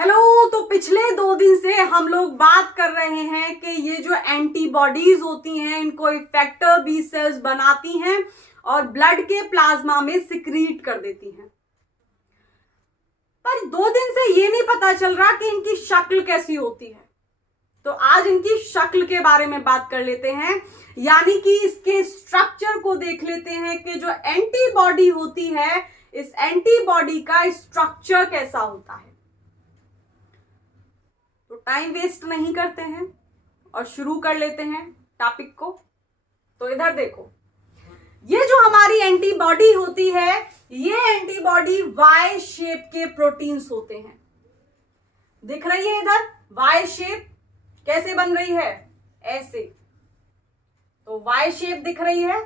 Hello. तो पिछले 2 दिन से हम लोग बात कर रहे हैं कि ये जो एंटीबॉडीज होती हैं इनको इफेक्टर बी सेल्स बनाती हैं और ब्लड के प्लाज्मा में सिक्रीट कर देती हैं। पर 2 दिन से ये नहीं पता चल रहा कि इनकी शक्ल कैसी होती है। तो आज इनकी शक्ल के बारे में बात कर लेते हैं, यानी कि इसके स्ट्रक्चर को देख लेते हैं कि जो एंटीबॉडी होती है इस एंटीबॉडी का स्ट्रक्चर कैसा होता है। तो टाइम वेस्ट नहीं करते हैं और शुरू कर लेते हैं टॉपिक को। तो इधर देखो, ये जो हमारी एंटीबॉडी होती है ये एंटीबॉडी वाई शेप के प्रोटीन्स होते हैं। दिख रही है इधर वाई शेप कैसे बन रही है, ऐसे। तो वाई शेप दिख रही है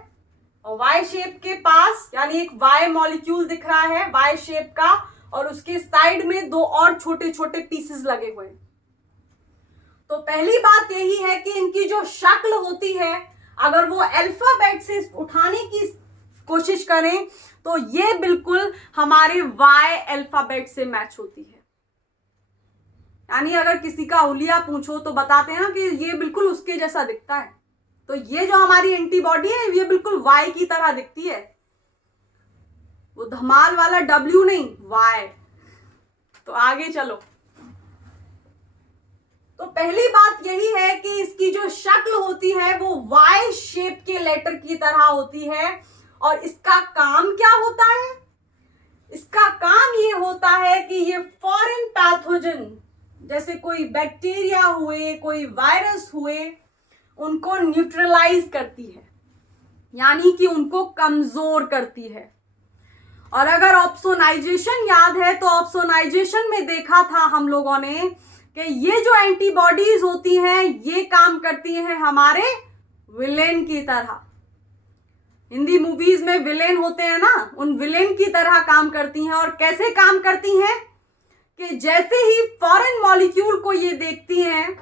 और वाई शेप के पास यानी एक वाई मॉलिक्यूल दिख रहा है वाई शेप का, और उसके साइड में 2 और छोटे छोटे पीसेस लगे हुए हैं। तो पहली बात यही है कि इनकी जो शक्ल होती है अगर वो अल्फाबेट से उठाने की कोशिश करें तो ये बिल्कुल हमारे वाई अल्फाबेट से मैच होती है। यानी अगर किसी का हुलिया पूछो तो बताते हैं ना कि ये बिल्कुल उसके जैसा दिखता है। तो ये जो हमारी एंटीबॉडी है ये बिल्कुल वाई की तरह दिखती है। वो धमाल वाला डब्ल्यू नहीं, वाई। तो आगे चलो। तो पहली बात यही है कि इसकी जो शक्ल होती है वो वाई शेप के लेटर की तरह होती है। और इसका काम क्या होता है? इसका काम ये होता है कि ये फॉरेन पैथोजन जैसे कोई बैक्टीरिया हुए, कोई वायरस हुए, उनको न्यूट्रलाइज करती है, यानी कि उनको कमजोर करती है। और अगर ऑप्सोनाइजेशन याद है तो ऑप्सोनाइजेशन में देखा था हम लोगों ने कि ये जो एंटीबॉडीज होती हैं ये काम करती हैं हमारे विलेन की तरह। हिंदी मूवीज में विलेन होते हैं ना, उन विलेन की तरह काम करती हैं। और कैसे काम करती हैं कि जैसे ही फॉरेन मॉलिक्यूल को ये देखती हैं,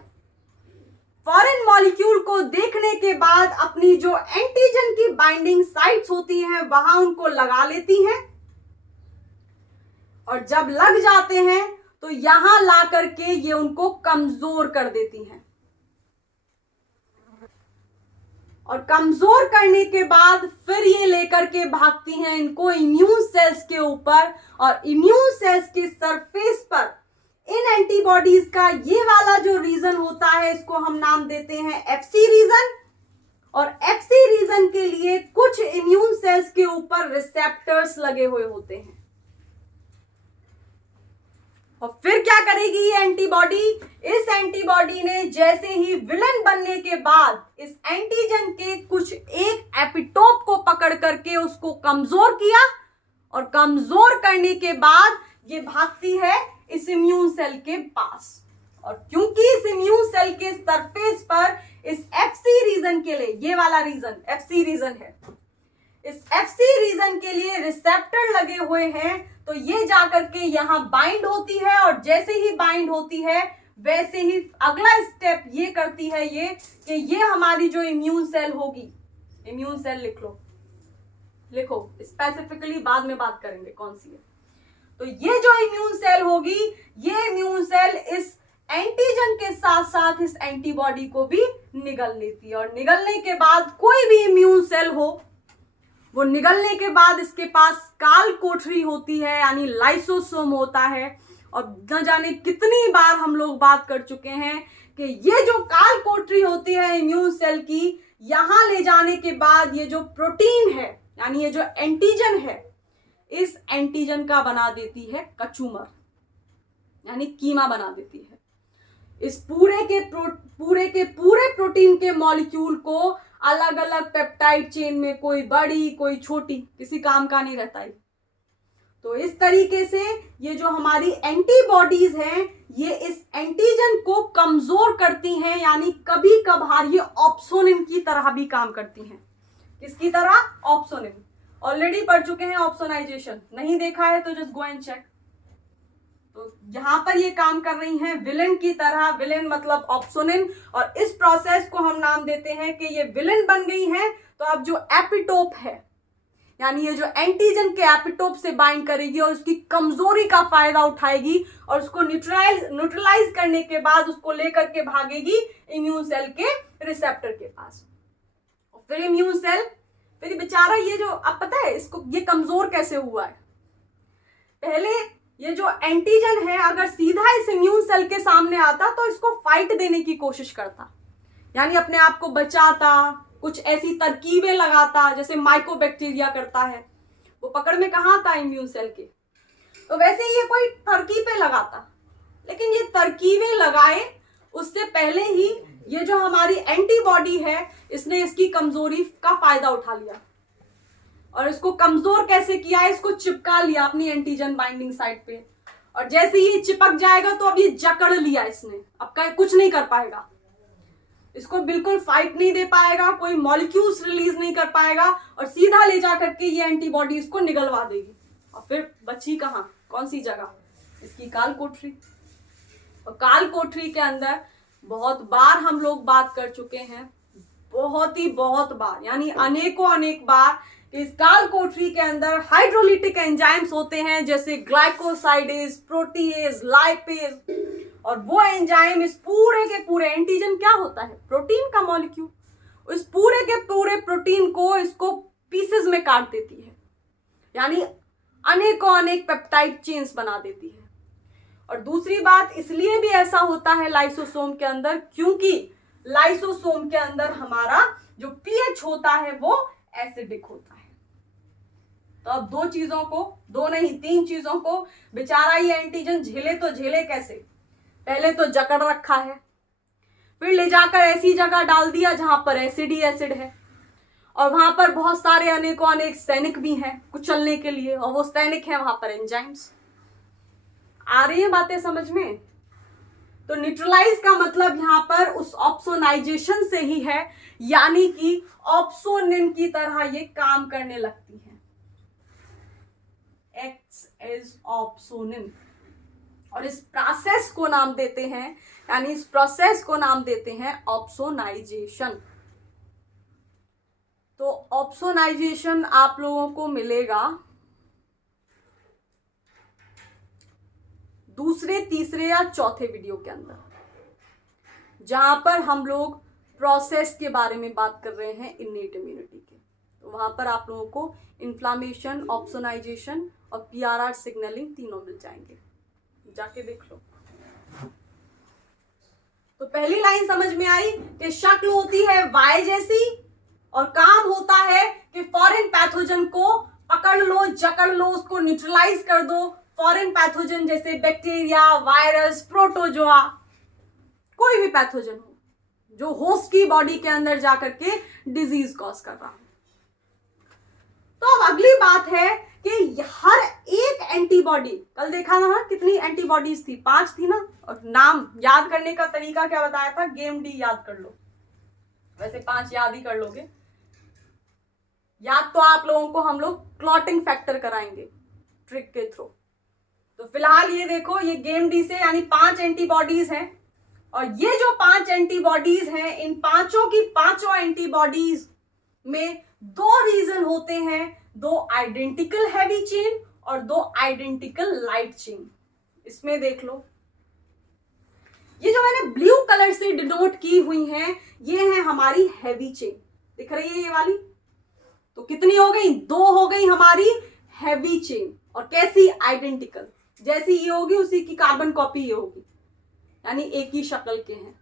फॉरेन मॉलिक्यूल को देखने के बाद अपनी जो एंटीजन की बाइंडिंग साइट्स होती हैं वहां उनको लगा लेती हैं। और जब लग जाते हैं तो यहां ला करके ये उनको कमजोर कर देती हैं। और कमजोर करने के बाद फिर ये लेकर के भागती हैं इनको इम्यून सेल्स के ऊपर। और इम्यून सेल्स के सरफेस पर इन एंटीबॉडीज का ये वाला जो रीजन होता है इसको हम नाम देते हैं एफसी रीजन। और एफसी रीजन के लिए कुछ इम्यून सेल्स के ऊपर रिसेप्टर्स लगे हुए होते हैं। और फिर क्या करेगी ये एंटीबॉडी? इस एंटीबॉडी ने जैसे ही विलन बनने के बाद इस एंटीजन के कुछ एक एपिटोप को पकड़ करके उसको कमजोर किया, और कमजोर करने के बाद ये भागती है इस इम्यून सेल के पास। और क्योंकि इस इम्यून सेल के सरफेस पर इस एफसी रीजन के लिए, ये वाला रीजन एफसी रीजन है, इस एफसी रीजन के लिए रिसेप्टर लगे हुए हैं, तो ये जाकर के यहां बाइंड होती है। और जैसे ही बाइंड होती है वैसे ही अगला स्टेप ये करती है ये कि ये हमारी जो इम्यून सेल होगी, इम्यून सेल लिखो स्पेसिफिकली, बाद में बात करेंगे कौन सी है। तो ये जो इम्यून सेल होगी ये इम्यून सेल इस एंटीजन के साथ साथ इस एंटीबॉडी को भी निगल लेती है। और निगलने के बाद कोई भी इम्यून सेल हो, वो निगलने के बाद इसके पास काल कोठरी होती है, यानी लाइसोसोम होता है। और न जाने कितनी बार हम लोग बात कर चुके हैं कि ये जो काल कोठरी होती है इम्यून सेल की, यहां ले जाने के बाद ये जो प्रोटीन है यानी ये जो एंटीजन है इस एंटीजन का बना देती है कचूमर, यानी कीमा बना देती है। इस पूरे के पूरे प्रोटीन के मॉलिक्यूल को अलग अलग पेप्टाइड चेन में, कोई बड़ी कोई छोटी, किसी काम का नहीं रहता है। तो इस तरीके से ये जो हमारी एंटीबॉडीज हैं ये इस एंटीजन को कमजोर करती हैं, यानी कभी कभार ये ऑप्सोनिन की तरह भी काम करती हैं। किसकी तरह? ऑप्सोनिन। ऑलरेडी पढ़ चुके हैं ऑप्सोनाइजेशन, नहीं देखा है तो जस्ट गो एंड चेक। तो यहां पर ये काम कर रही हैं विलेन की तरह, विलेन मतलब ऑप्सोनिन। और इस प्रोसेस को हम नाम देते हैं कि ये विलेन बन गई हैं। तो अब जो एपिटोप है यानी ये जो एंटीजन के एपिटोप से बाइंड करेगी और उसकी कमजोरी का फायदा उठाएगी और उसको न्यूट्रलाइज करने के बाद उसको लेकर के भागेगी इम्यून सेल के रिसेप्टर के पास। फिर इम्यून सेल, फिर बेचारा ये जो, अब पता है इसको ये कमजोर कैसे हुआ है। पहले ये जो एंटीजन है अगर सीधा इस इम्यून सेल के सामने आता तो इसको फाइट देने की कोशिश करता, यानी अपने आप को बचाता, कुछ ऐसी तरकीबें लगाता जैसे माइकोबैक्टीरिया करता है। वो पकड़ में कहाँ आता इम्यून सेल के, तो वैसे ही ये कोई तरकीबें लगाता, लेकिन ये तरकीबें लगाए उससे पहले ही ये जो हमारी एंटीबॉडी है इसने इसकी कमजोरी का फायदा उठा लिया और इसको कमजोर कैसे किया, इसको चिपका लिया अपनी एंटीजन बाइंडिंग साइट पे। और जैसे ही चिपक जाएगा तो अब ये जकड़ लिया इसने, अब कुछ नहीं कर पाएगा, इसको बिल्कुल फाइट नहीं दे पाएगा, कोई मॉलिक्यूल्स रिलीज नहीं कर पाएगा और सीधा ले जा करके ये एंटीबॉडी इसको निगलवा देगी। और फिर बची कहाँ, कौन सी जगह, इसकी काल कोठरी। और काल कोठरी के अंदर बहुत बार हम लोग बात कर चुके हैं, बहुत बार, यानी अनेक बार, इस काल कोठरी के अंदर हाइड्रोलिटिक एंजाइम्स होते हैं जैसे ग्लाइकोसाइडेज, प्रोटीएज, लाइपेज। और वो एंजाइम इस पूरे के पूरे, एंटीजन क्या होता है, प्रोटीन का मॉलिक्यूल, इस पूरे के पूरे प्रोटीन को इसको पीसेस में काट देती है, यानी अनेक पेप्टाइड चेन्स बना देती है। और दूसरी बात इसलिए भी ऐसा होता है लाइसोसोम के अंदर, क्योंकि लाइसोसोम के अंदर हमारा जो पीएच होता है वो एसिडिक होता है। तो अब दो चीजों को, दो नहीं तीन चीजों को बेचारा ये एंटीजन झेले तो झेले कैसे। पहले तो जकड़ रखा है, फिर ले जाकर ऐसी जगह डाल दिया जहां पर एसिड ही एसिड है और वहां पर बहुत सारे अनेक सैनिक भी हैं कुचलने के लिए, और वो सैनिक है वहां पर एंजाइम्स। आ रही है बातें समझ में। तो न्यूट्रलाइज का मतलब यहां पर उस ऑप्सोनाइजेशन से ही है, यानी कि ऑप्सोनिन की तरह ये काम करने लगती है। Acts as opsonin. और इस प्रोसेस को नाम देते हैं, यानी इस प्रोसेस को नाम देते हैं ऑप्सोनाइजेशन। तो ऑप्सोनाइजेशन आप लोगों को मिलेगा दूसरे, तीसरे या चौथे वीडियो के अंदर, जहां पर हम लोग प्रोसेस के बारे में बात कर रहे हैं इन्नेट इम्यूनिटी के। तो वहां पर आप लोगों को इन्फ्लामेशन, ऑप्सोनाइजेशन और पीआरआर सिग्नलिंग तीनों मिल जाएंगे, जाके देख लो। तो पहली लाइन समझ में आई कि शक्ल होती है वाई जैसी और काम होता है कि फॉरेन पैथोजन को पकड़ लो, जकड़ लो, उसको न्यूट्रलाइज कर दो। फॉरेन पैथोजन जैसे बैक्टीरिया, वायरस, प्रोटोजोआ, कोई भी पैथोजन हो जो होस्ट की बॉडी के अंदर जाकर के डिजीज कॉज कर रहा हो। तो अब अगली बात है कि हर एक एंटीबॉडी, कल देखा ना कितनी एंटीबॉडीज थी, 5 थी ना। और नाम याद करने का तरीका क्या बताया था, गेम डी याद कर लो, वैसे 5 याद ही कर लोगे। याद तो आप लोगों को हम लोग क्लॉटिंग फैक्टर कराएंगे ट्रिक के थ्रू। तो फिलहाल ये देखो, ये गेम डी से यानी 5 एंटीबॉडीज हैं और ये जो 5 एंटीबॉडीज हैं, इन पांचों की पांचों एंटीबॉडीज में 2 रीजन होते हैं, 2 आइडेंटिकल हैवी चेन और 2 आइडेंटिकल लाइट चेन। इसमें देख लो, ये जो मैंने ब्लू कलर से डिनोट की हुई हैं, ये है हमारी हैवी चेन, दिख रही है ये वाली। तो कितनी हो गई, 2 हो गई हमारी हैवी चेन। और कैसी, आइडेंटिकल, जैसी ये होगी उसी की कार्बन कॉपी ये होगी, यानी एक ही शक्ल के हैं।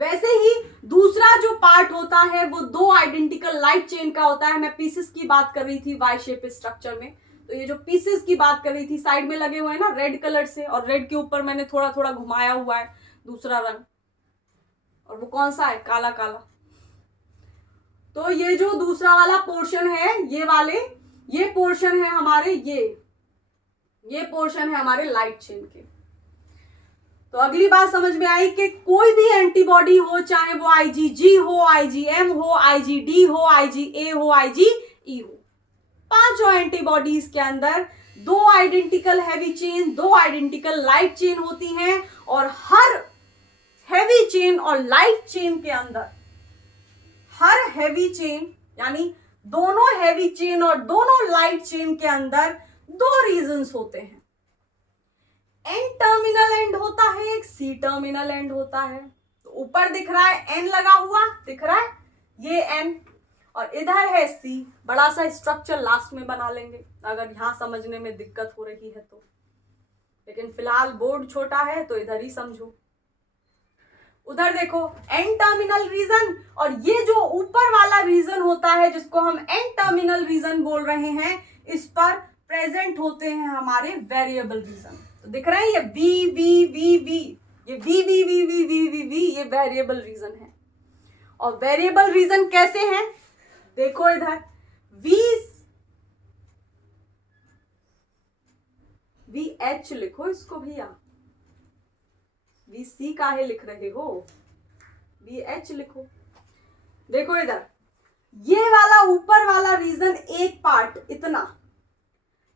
वैसे ही दूसरा जो पार्ट होता है वो 2 आइडेंटिकल लाइट चेन का होता है। मैं पीसेस की बात कर रही थी वाई शेप स्ट्रक्चर में, तो ये जो पीसेस की बात कर रही थी साइड में लगे हुए हैं ना रेड कलर से, और रेड के ऊपर मैंने थोड़ा थोड़ा घुमाया हुआ है दूसरा रंग, और वो कौन सा है, काला काला। तो ये जो दूसरा वाला पोर्शन है, ये वाले, ये पोर्शन है हमारे, ये पोर्शन है हमारे लाइट चेन के। तो अगली बात समझ में आई कि कोई भी एंटीबॉडी हो, चाहे वो IgG हो, IgM हो, IgD हो, IgA हो, IgE हो, पांचों एंटीबॉडीज के अंदर 2 identical heavy chain, 2 identical light chain होती हैं। और हर हैवी चेन और लाइट चेन के अंदर, हर हैवी चेन यानी दोनों हैवी चेन और दोनों लाइट चेन के अंदर दो रीजंस होते हैं। एन टर्मिनल एंड होता है, एक सी टर्मिनल एंड होता है। तो ऊपर दिख रहा है एन लगा हुआ, दिख रहा है ये एन, और इधर है सी। बड़ा सा स्ट्रक्चर लास्ट में बना लेंगे अगर यहां समझने में दिक्कत हो रही है तो, लेकिन फिलहाल बोर्ड छोटा है तो इधर ही समझो। उधर देखो एन टर्मिनल रीजन, और ये जो ऊपर वाला रीजन होता है जिसको हम एन टर्मिनल रीजन बोल रहे हैं, इस पर प्रेजेंट होते हैं हमारे वेरिएबल रीजन। तो दिख रहा है ये वी वी वी वी, ये V V V V V V V, ये वेरिएबल रीजन है। और वेरिएबल रीजन कैसे हैं, देखो इधर वी एच लिखो इसको भैया, वी सी काहे लिख रहे हो, वी एच लिखो। देखो इधर ये वाला ऊपर वाला रीजन एक पार्ट इतना,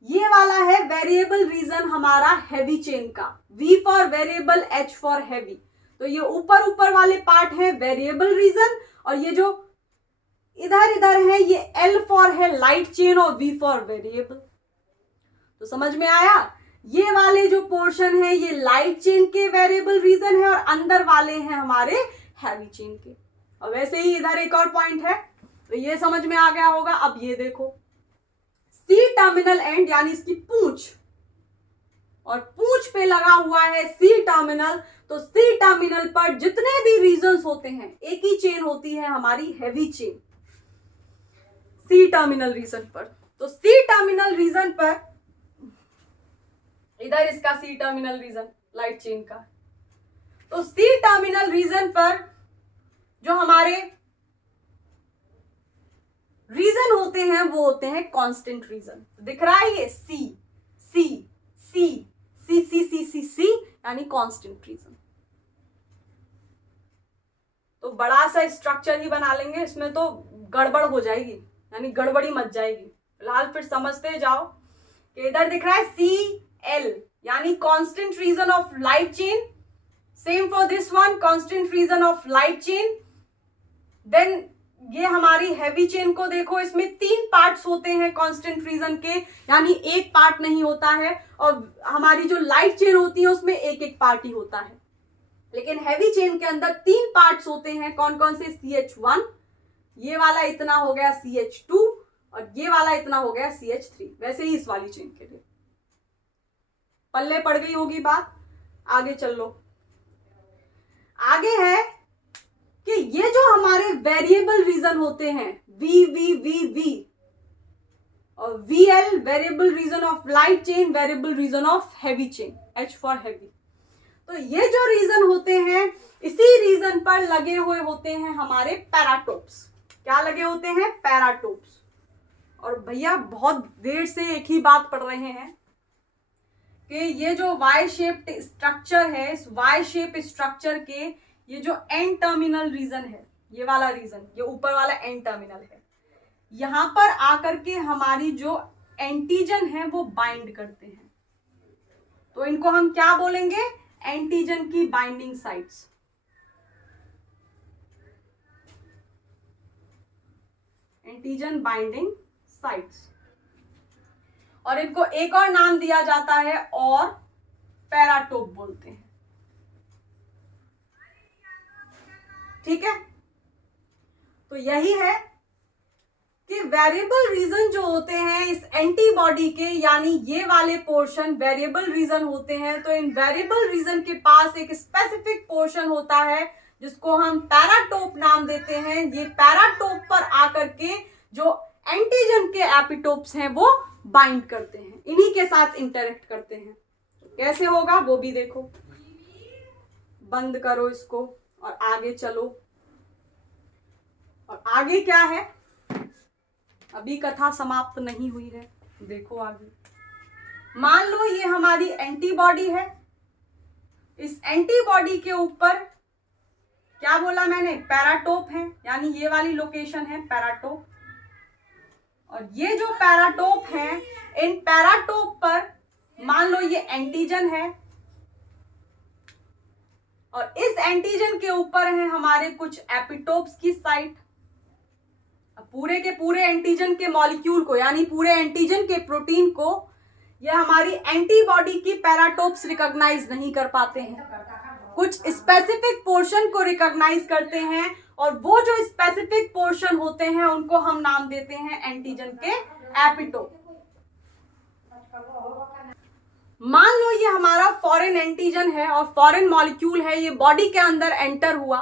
ये वाला है वेरिएबल रीजन हमारा हैवी चेन का, V for variable, H for heavy. तो ये ऊपर ऊपर वाले पार्ट है वेरिएबल रीजन, और ये जो इधर इधर है ये L फॉर है लाइट चेन और V फॉर वेरिएबल। तो समझ में आया, ये वाले जो पोर्शन है ये लाइट चेन के वेरिएबल रीजन है और अंदर वाले हैं हमारे हैवी चेन के। और वैसे ही इधर एक और पॉइंट है, तो ये समझ में आ गया होगा। अब ये देखो सी टर्मिनल एंड यानी इसकी पूंछ, और पूंछ पे लगा हुआ है सी टर्मिनल। तो सी टर्मिनल पर जितने भी रीजन्स होते हैं, एक ही चेन होती है हमारी heavy chain C terminal region पर। तो सी टर्मिनल रीजन पर इधर इसका C terminal region light chain का, तो सी टर्मिनल रीजन पर जो हमारे रीजन होते हैं वो होते हैं कांस्टेंट रीजन। दिख रहा है ये सी सी सी सी सी सी सी सी यानी कांस्टेंट रीजन। तो बड़ा सा स्ट्रक्चर ही बना लेंगे, इसमें तो गड़बड़ हो जाएगी, यानी गड़बड़ी मच जाएगी। फिलहाल फिर समझते जाओ कि इधर दिख रहा है सी एल यानी constant region of light chain, same for this one constant region of light chain. Then ये हमारी हैवी चेन को देखो, इसमें 3 पार्ट्स होते हैं कांस्टेंट रीजन के, यानी एक पार्ट नहीं होता है, और हमारी जो लाइट चेन होती है उसमें एक एक पार्ट ही होता है। लेकिन हैवी चेन के अंदर 3 पार्ट्स होते हैं, कौन कौन से, CH1, ये वाला इतना हो गया CH2, और ये वाला इतना हो गया CH3। वैसे ही इस वाली चेन के लिए पल्ले पड़ गई होगी बात। आगे चल लो, आगे है कि ये जो हमारे वेरिएबल रीजन होते हैं वी वी वी वी और VL variable region of light chain, variable region of heavy chain, H for heavy. तो ये जो रीजन होते हैं, इसी रीजन पर लगे हुए होते हैं हमारे पैराटोप्स। क्या लगे होते हैं, पैराटोप्स। और भैया बहुत देर से एक ही बात पढ़ रहे हैं कि ये जो वाई शेप्ड स्ट्रक्चर है, इस वाई शेप स्ट्रक्चर के ये जो एन टर्मिनल रीजन है, ये वाला रीजन, ये ऊपर वाला एन टर्मिनल है, यहां पर आकर के हमारी जो एंटीजन है वो बाइंड करते हैं। तो इनको हम क्या बोलेंगे, एंटीजन की binding sites. Antigen binding sites, और इनको एक और नाम दिया जाता है और पैराटोप बोलते हैं। ठीक है, तो यही है कि वेरिएबल रीजन जो होते हैं इस एंटीबॉडी के, यानी ये वाले पोर्शन वेरिएबल रीजन होते हैं। तो इन वेरिएबल रीजन के पास एक स्पेसिफिक पोर्शन होता है जिसको हम पैराटोप नाम देते हैं। ये पैराटोप पर आकर के जो एंटीजन के एपिटोप्स हैं वो बाइंड करते हैं, इन्हीं के साथ इंटरेक्ट करते हैं। तो कैसे होगा वो भी देखो। बंद करो इसको और आगे चलो। और आगे क्या है, अभी कथा समाप्त नहीं हुई है, देखो आगे। मान लो ये हमारी एंटीबॉडी है, इस एंटीबॉडी के ऊपर क्या बोला मैंने, पैराटोप है, यानी ये वाली लोकेशन है पैराटोप। और ये जो पैराटोप है, इन पैराटोप पर मान लो ये एंटीजन है, और इस एंटीजन के ऊपर है हमारे कुछ एपिटोप्स की साइट। अब पूरे के पूरे एंटीजन के मॉलिक्यूल को, यानी पूरे एंटीजन के प्रोटीन को, ये हमारी एंटीबॉडी की पैराटोप्स रिकॉग्नाइज नहीं कर पाते हैं, कुछ स्पेसिफिक पोर्शन को रिकॉग्नाइज करते हैं, और वो जो स्पेसिफिक पोर्शन होते हैं उनको हम नाम देते हैं एंटीजन के एपिटोप। मान लो ये हमारा फॉरेन एंटीजन है और फॉरेन मॉलिक्यूल है, ये बॉडी के अंदर एंटर हुआ,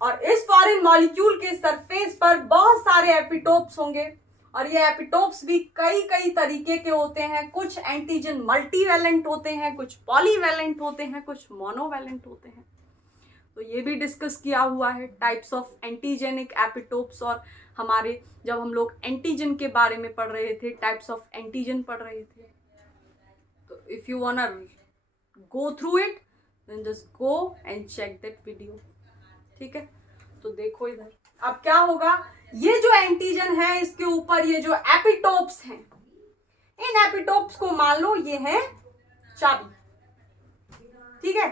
और इस फॉरेन मॉलिक्यूल के सरफेस पर बहुत सारे एपिटोप्स होंगे, और ये एपिटोप्स भी कई कई तरीके के होते हैं। कुछ एंटीजन मल्टीवैलेंट होते हैं, कुछ पॉलीवैलेंट होते हैं, कुछ मोनोवैलेंट होते हैं। तो ये भी डिस्कस किया हुआ है, टाइप्स ऑफ एंटीजेनिक एपिटोप्स। और हमारे जब हम लोग एंटीजन के बारे में पढ़ रहे थे, टाइप्स ऑफ एंटीजन पढ़ रहे थे, तो if you wanna go through it then just go and check that video. ठीक है, तो देखो इधर अब क्या होगा। ये जो एंटीजन है इसके ऊपर ये जो एपिटोप्स हैं, इन एपिटोप्स को मान लो ये है चाबी, ठीक है,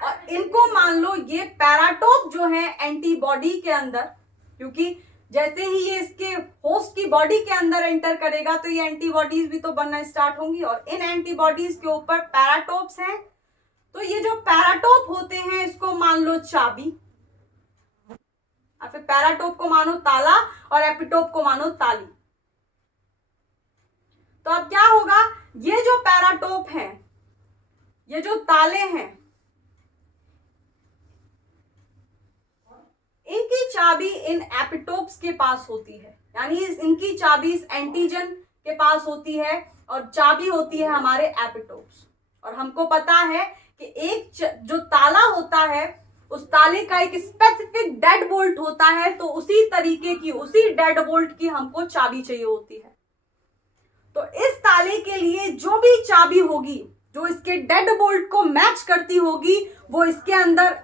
और इनको मान लो ये पैराटोप जो है एंटीबॉडी के अंदर, क्योंकि जैसे ही ये इसके होस्ट की बॉडी के अंदर एंटर करेगा तो ये एंटीबॉडीज भी तो बनना स्टार्ट होंगी, और इन एंटीबॉडीज के ऊपर पैराटोप्स हैं। तो ये जो पैराटोप होते हैं इसको मान लो चाबी, और फिर पैराटोप को मानो ताला और एपिटोप को मानो ताली। तो अब क्या होगा, ये जो पैराटोप हैं, ये जो ताले हैं, इनकी चाबी इन एपिटोप्स के पास होती है, यानी इनकी चाबी इस एंटीजन के पास होती है, और चाबी होती है हमारे एपिटोप्स। और हमको पता है कि एक जो ताला होता है उस ताले का एक स्पेसिफिक डेड बोल्ट होता है, तो उसी तरीके की, उसी डेड बोल्ट की हमको चाबी चाहिए होती है। तो इस ताले के लिए जो भी चाबी होगी, जो इसके डेड बोल्ट को मैच करती होगी, वो इसके अंदर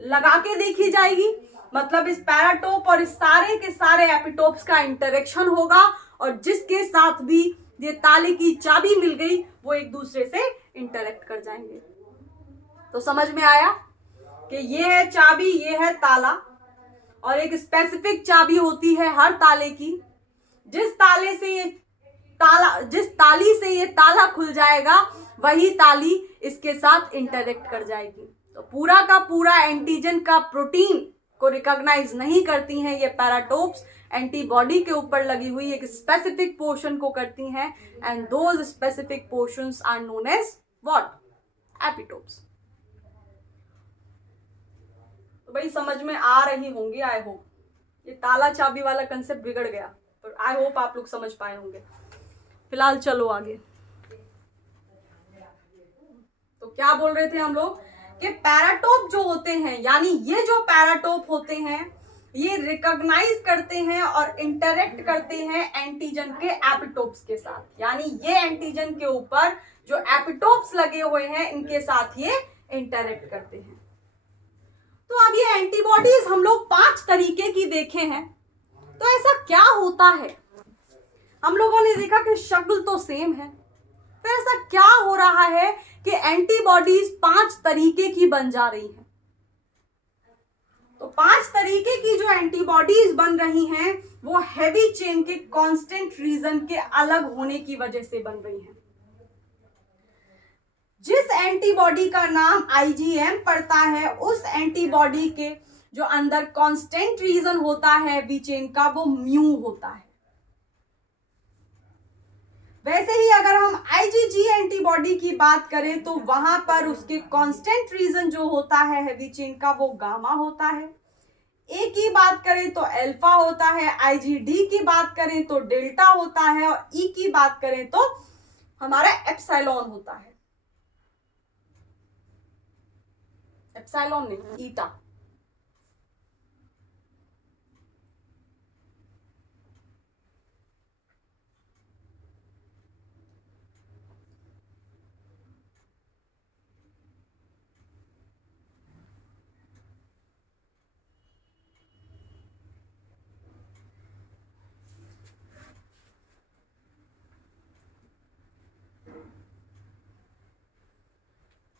लगा के देखी जाएगी। मतलब इस पैराटोप और इस सारे के सारे एपिटोप्स का इंटरेक्शन होगा, और जिसके साथ भी ये ताले की चाबी मिल गई वो एक दूसरे से इंटरेक्ट कर जाएंगे। तो समझ में आया कि ये है चाबी, ये है ताला, और एक स्पेसिफिक चाबी होती है हर ताले की। जिस ताले से ये ताला, जिस ताली से ये ताला खुल जाएगा वही ताली इसके साथ इंटरेक्ट कर जाएगी। तो पूरा का पूरा एंटीजन का प्रोटीन को रिकॉग्नाइज नहीं करती हैं ये पैराटोप्स, एंटीबॉडी के ऊपर लगी हुई एक स्पेसिफिक पोर्शन को करती हैं, and those specific portions are known as what, epitopes. तो भाई समझ में आ रही होंगी, आई होप। ये ताला चाबी वाला कंसेप्ट बिगड़ गया, पर आई होप आप लोग समझ पाए होंगे। फिलहाल चलो आगे। तो क्या बोल रहे थे हम लोग कि पैराटोप जो होते हैं, यानी ये जो पैराटोप होते हैं, ये रिकॉग्नाइज करते हैं और इंटरेक्ट करते हैं एंटीजन के एपिटोप्स के साथ। यानी ये एंटीजन के ऊपर जो एपिटोप्स लगे हुए हैं इनके साथ ये इंटरेक्ट करते हैं। तो अब ये एंटीबॉडीज हम लोग 5 तरीके की देखे हैं। तो ऐसा क्या होता है, हम लोगों ने देखा कि शक्ल तो सेम है, तो ऐसा क्या हो रहा है कि एंटीबॉडीज 5 तरीके की बन जा रही हैं। तो 5 तरीके की जो एंटीबॉडीज बन रही हैं वो हैवी चेन के कांस्टेंट रीजन के अलग होने की वजह से बन रही हैं। जिस एंटीबॉडी का नाम IgM पड़ता है, उस एंटीबॉडी के जो अंदर कांस्टेंट रीजन होता है हैवी चेन का, वो म्यू होता है। वैसे ही अगर हम IgG एंटीबॉडी की बात करें तो वहां पर उसके कांस्टेंट रीजन जो होता है हैवी चेन का, वो गामा होता है। A की बात करें तो अल्फा होता है, IgD की बात करें तो डेल्टा होता है, और E की बात करें तो हमारा एप्सिलॉन होता है। एप्सिलॉन नहीं, ईटा।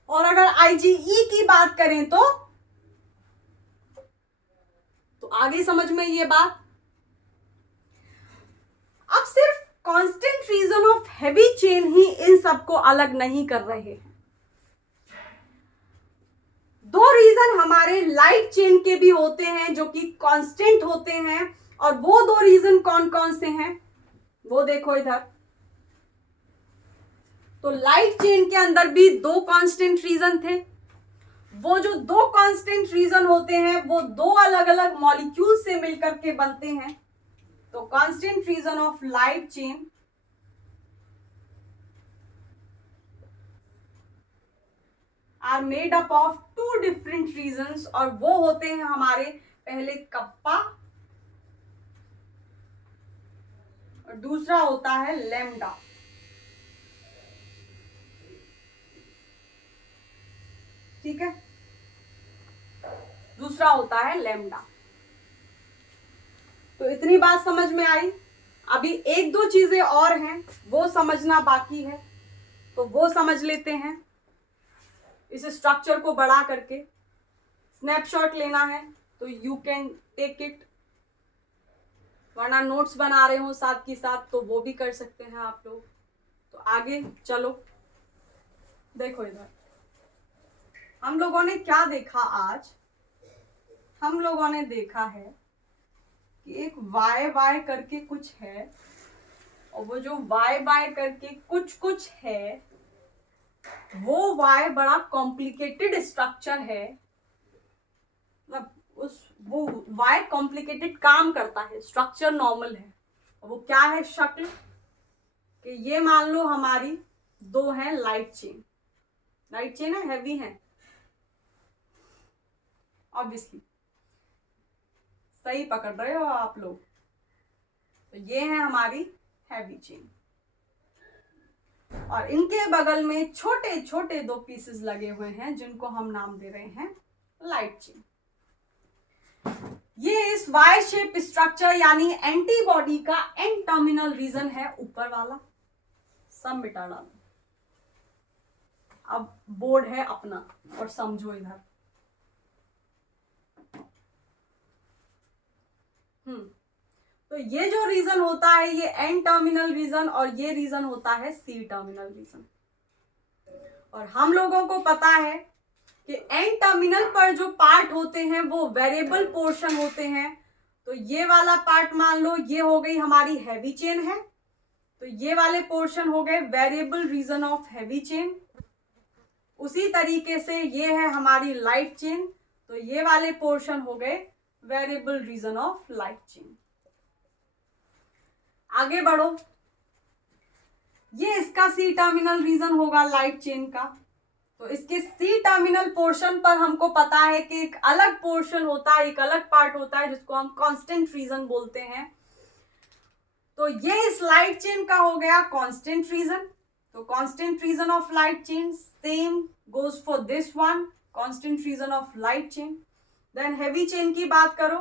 और अगर IgE की बात करें तो तो आगे समझ में ये बात। अब सिर्फ constant region of heavy chain ही इन सबको अलग नहीं कर रहे हैं। दो रीजन हमारे लाइट चेन के भी होते हैं जो कि कांस्टेंट होते हैं, और वो दो रीजन कौन कौन से हैं वो देखो इधर। तो लाइट चेन के अंदर भी दो कांस्टेंट रीजन थे। वो जो दो कांस्टेंट रीजन होते हैं वो दो अलग अलग मॉलिक्यूल से मिलकर के बनते हैं। तो constant region of light chain are made up of two different regions, और वो होते हैं हमारे पहले कप्पा और दूसरा होता है लैम्डा। ठीक है, दूसरा होता है लैम्डा। तो इतनी बात समझ में आई। अभी एक दो चीजें और हैं वो समझना बाकी है, तो वो समझ लेते हैं। इस स्ट्रक्चर को बढ़ा करके स्नैपशॉट लेना है तो यू कैन टेक इट, वरना नोट्स बना रहे हो साथ के साथ तो वो भी कर सकते हैं आप लोग। तो आगे चलो, देखो इधर हम लोगों ने क्या देखा आज। हम लोगों ने देखा है कि एक वाई वाई करके कुछ है, और वो जो वाई वाई करके कुछ है वो वाई बड़ा कॉम्प्लिकेटेड स्ट्रक्चर है। मतलब वो वाई कॉम्प्लिकेटेड काम करता है, स्ट्रक्चर नॉर्मल है। वो क्या है शक्ल कि ये मान लो हमारी दो हैं लाइट चेन। लाइट चेन है, हैवी है ऑब्वियसली, सही पकड़ रहे हो आप लोग। तो ये है हमारी हैवी चेन, और इनके बगल में छोटे छोटे दो पीसेस लगे हुए हैं जिनको हम नाम दे रहे हैं लाइट चेन। ये इस वाई शेप स्ट्रक्चर यानी एंटीबॉडी का एन टर्मिनल रीजन है, ऊपर वाला। सब मिटा डालो, अब बोर्ड है अपना और समझो इधर। तो ये जो रीजन होता है ये एन टर्मिनल रीजन, और ये रीजन होता है सी टर्मिनल रीजन। और हम लोगों को पता है कि एन टर्मिनल पर जो पार्ट होते हैं वो वेरिएबल पोर्शन होते हैं। तो ये वाला पार्ट मान लो ये हो गई हमारी हैवी चेन है, तो ये वाले पोर्शन हो गए variable region of heavy chain. उसी तरीके से ये है हमारी लाइट चेन, तो ये वाले पोर्शन हो गए variable region of light chain. आगे बढ़ो, ये इसका सी टर्मिनल रीजन होगा लाइट चेन का। तो इसके सी टर्मिनल पोर्शन पर हमको पता है कि एक अलग पोर्शन होता है, एक अलग पार्ट होता है जिसको हम कांस्टेंट रीजन बोलते हैं। तो ये इस लाइट चेन का हो गया कांस्टेंट रीजन। तो constant region of light chain same goes for this one, constant region of light chain. Then heavy chain की बात करो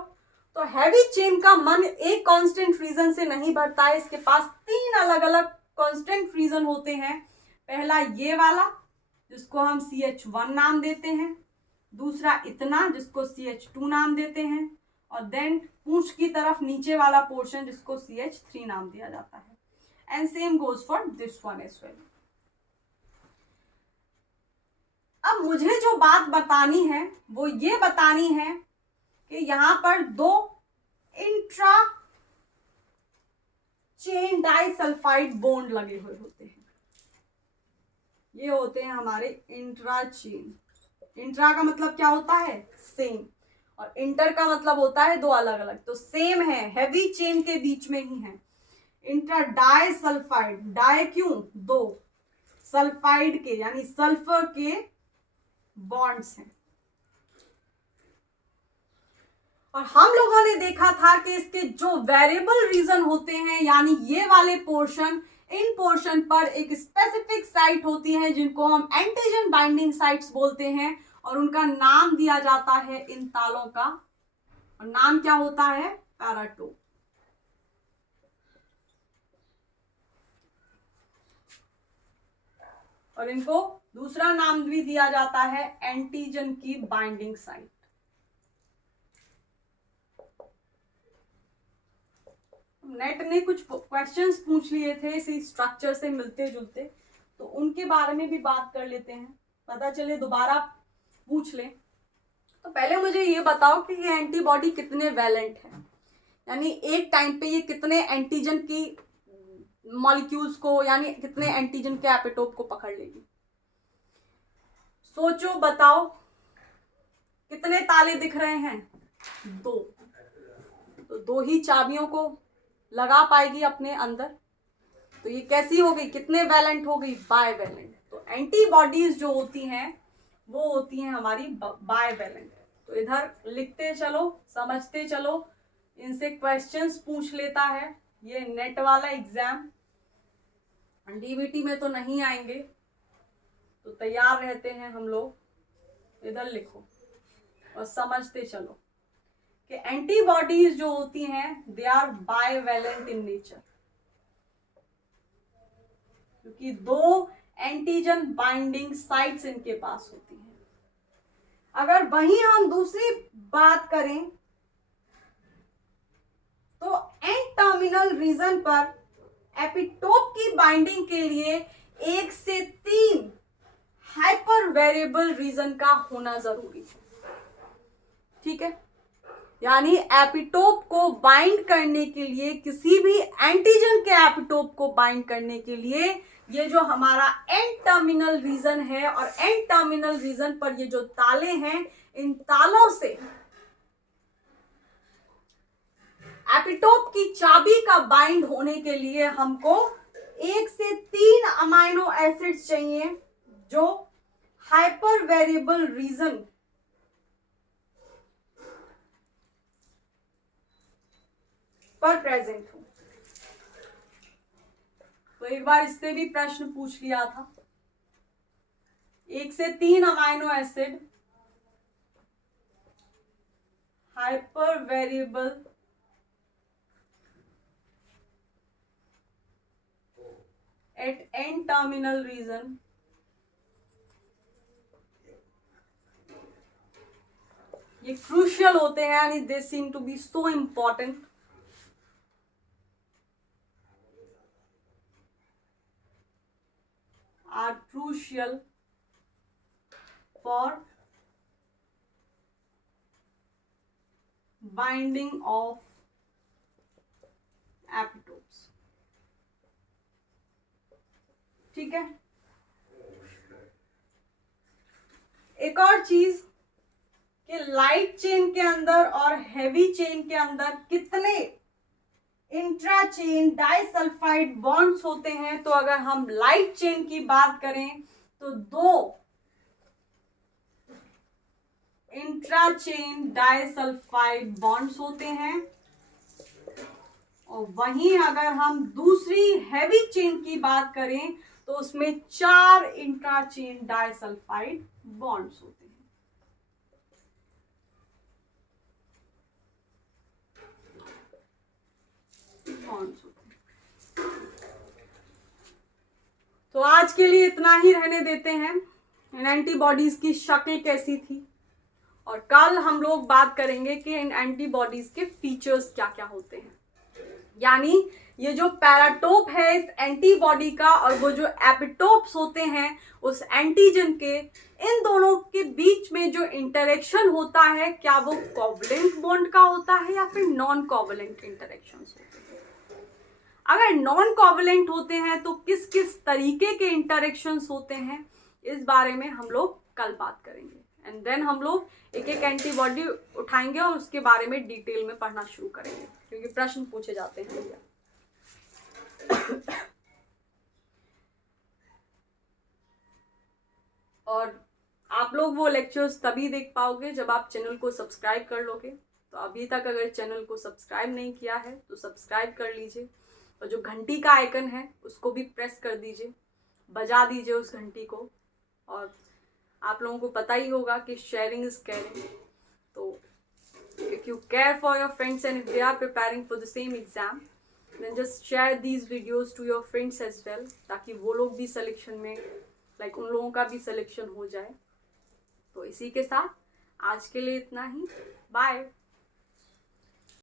तो हैवी चेन का मन एक कांस्टेंट रीजन से नहीं भरता है, इसके पास तीन अलग अलग कांस्टेंट रीजन होते हैं। पहला ये वाला जिसको हम CH1 नाम देते हैं, दूसरा इतना जिसको CH2 नाम देते हैं, और देन पूंछ की तरफ नीचे वाला पोर्शन जिसको CH3 नाम दिया जाता है। And same goes for this one as well. अब मुझे जो बात बतानी है वो ये बतानी है कि यहां पर दो इंट्रा चेन डाइसल्फाइड बॉन्ड लगे हुए होते हैं। ये होते हैं हमारे इंट्रा चेन। इंट्रा का मतलब क्या होता है? सेम, और इंटर का मतलब होता है दो अलग अलग। तो सेम है, हैवी चेन के बीच में ही है। इंट्रा डाइसल्फाइड, डाई क्यों? दो, सल्फाइड के यानी सल्फर के बॉन्ड्स हैं। और हम लोगों ने देखा था कि इसके जो वेरिएबल रीजन होते हैं यानी ये वाले पोर्शन, इन पोर्शन पर एक स्पेसिफिक साइट होती है जिनको हम एंटीजन बाइंडिंग साइट्स बोलते हैं, और उनका नाम दिया जाता है इन तालों का, और नाम क्या होता है? पैराटोप। और इनको दूसरा नाम भी दिया जाता है एंटीजन की बाइंडिंग साइट। नेट ने कुछ क्वेश्चंस पूछ लिए थे इसी स्ट्रक्चर से मिलते जुलते, तो उनके बारे में भी बात कर लेते हैं, पता चले दोबारा पूछ लें। तो पहले मुझे ये बताओ कि ये एंटीबॉडी कितने वैलेंट है, यानी एक टाइम पे ये कितने एंटीजन की मॉलिक्यूल्स को, यानी कितने एंटीजन के एपिटोप को पकड़ लेगी। सोचो, बताओ, कितने ताले दिख रहे हैं? 2। तो 2 ही चाबियों को लगा पाएगी अपने अंदर। तो ये कैसी हो गई, कितने वैलेंट हो गई? बायवैलेंट। तो एंटीबॉडीज जो होती हैं वो होती हैं हमारी बायवैलेंट। तो इधर लिखते चलो, समझते चलो, इनसे क्वेश्चंस पूछ लेता है ये नेट वाला एग्जाम। डीबीटी में तो नहीं आएंगे, तो तैयार रहते हैं हम लोग। इधर लिखो और समझते चलो कि एंटीबॉडीज जो होती हैं दे आर बायवैलेंट इन नेचर, क्योंकि 2 एंटीजन बाइंडिंग साइट्स इनके पास होती हैं। अगर वहीं हम दूसरी बात करें तो एंड टर्मिनल रीजन पर एपिटोप की बाइंडिंग के लिए 1 से 3 हाइपर वेरिएबल रीजन का होना जरूरी है। ठीक है, यानी एपिटोप को बाइंड करने के लिए, किसी भी एंटीजन के एपिटोप को बाइंड करने के लिए, ये जो हमारा एंड टर्मिनल रीजन है और एंड टर्मिनल रीजन पर ये जो ताले हैं, इन तालों से एपिटोप की चाबी का बाइंड होने के लिए हमको 1 से 3 अमाइनो एसिड्स चाहिए जो हाइपर वेरिएबल रीजन पर प्रेजेंट हो। तो एक बार इससे भी प्रश्न पूछ लिया था। 1 से 3 amino acid hyper variable at end terminal region ये क्रूशियल होते हैं, यानी they seem to be so important. Are crucial for binding of epitopes। ठीक है, एक और चीज कि लाइट चेन के अंदर और हैवी चेन के अंदर कितने इंट्रा चेन डाइसल्फाइड बॉन्ड्स होते हैं। तो अगर हम लाइट चेन की बात करें तो 2 इंट्रा चेन डाइसल्फाइड बॉन्ड्स होते हैं, और वहीं अगर हम दूसरी हैवी चेन की बात करें तो उसमें 4 इंट्रा चेन डाइसल्फाइड बॉन्ड्स होते हैं। तो आज के लिए इतना ही रहने देते हैं। इन एंटीबॉडीज की शक्ल कैसी थी, और कल हम लोग बात करेंगे कि इन एंटीबॉडीज के फीचर्स क्या क्या होते हैं। यानी ये जो पैराटोप है इस एंटीबॉडी का, और वो जो एपिटोप्स होते हैं उस एंटीजन के, इन दोनों के बीच में जो इंटरेक्शन होता है, क्या वो कोवलेंट बॉन्ड का होता है या फिर नॉन कोवलेंट इंटरेक्शंस होते हैं। अगर नॉन कोवलेंट होते हैं तो किस किस तरीके के इंटरेक्शंस होते हैं, इस बारे में हम लोग कल बात करेंगे। एंड देन हम लोग एक एक एंटीबॉडी उठाएंगे और उसके बारे में डिटेल में पढ़ना शुरू करेंगे, क्योंकि प्रश्न पूछे जाते हैं भैया। और आप लोग वो लेक्चर्स तभी देख पाओगे जब आप चैनल को सब्सक्राइब कर लोगे। तो अभी तक अगर चैनल को सब्सक्राइब नहीं किया है तो सब्सक्राइब कर लीजिए, और जो घंटी का आइकन है उसको भी प्रेस कर दीजिए, बजा दीजिए उस घंटी को। और आप लोगों को पता ही होगा कि शेयरिंग इज केयरिंग। तो if you care for your friends and if they are preparing for the same exam, then just share these videos to your friends as well, ताकि वो लोग भी सिलेक्शन में, लाइक उन लोगों का भी सिलेक्शन हो जाए। तो इसी के साथ आज के लिए इतना ही। बाय।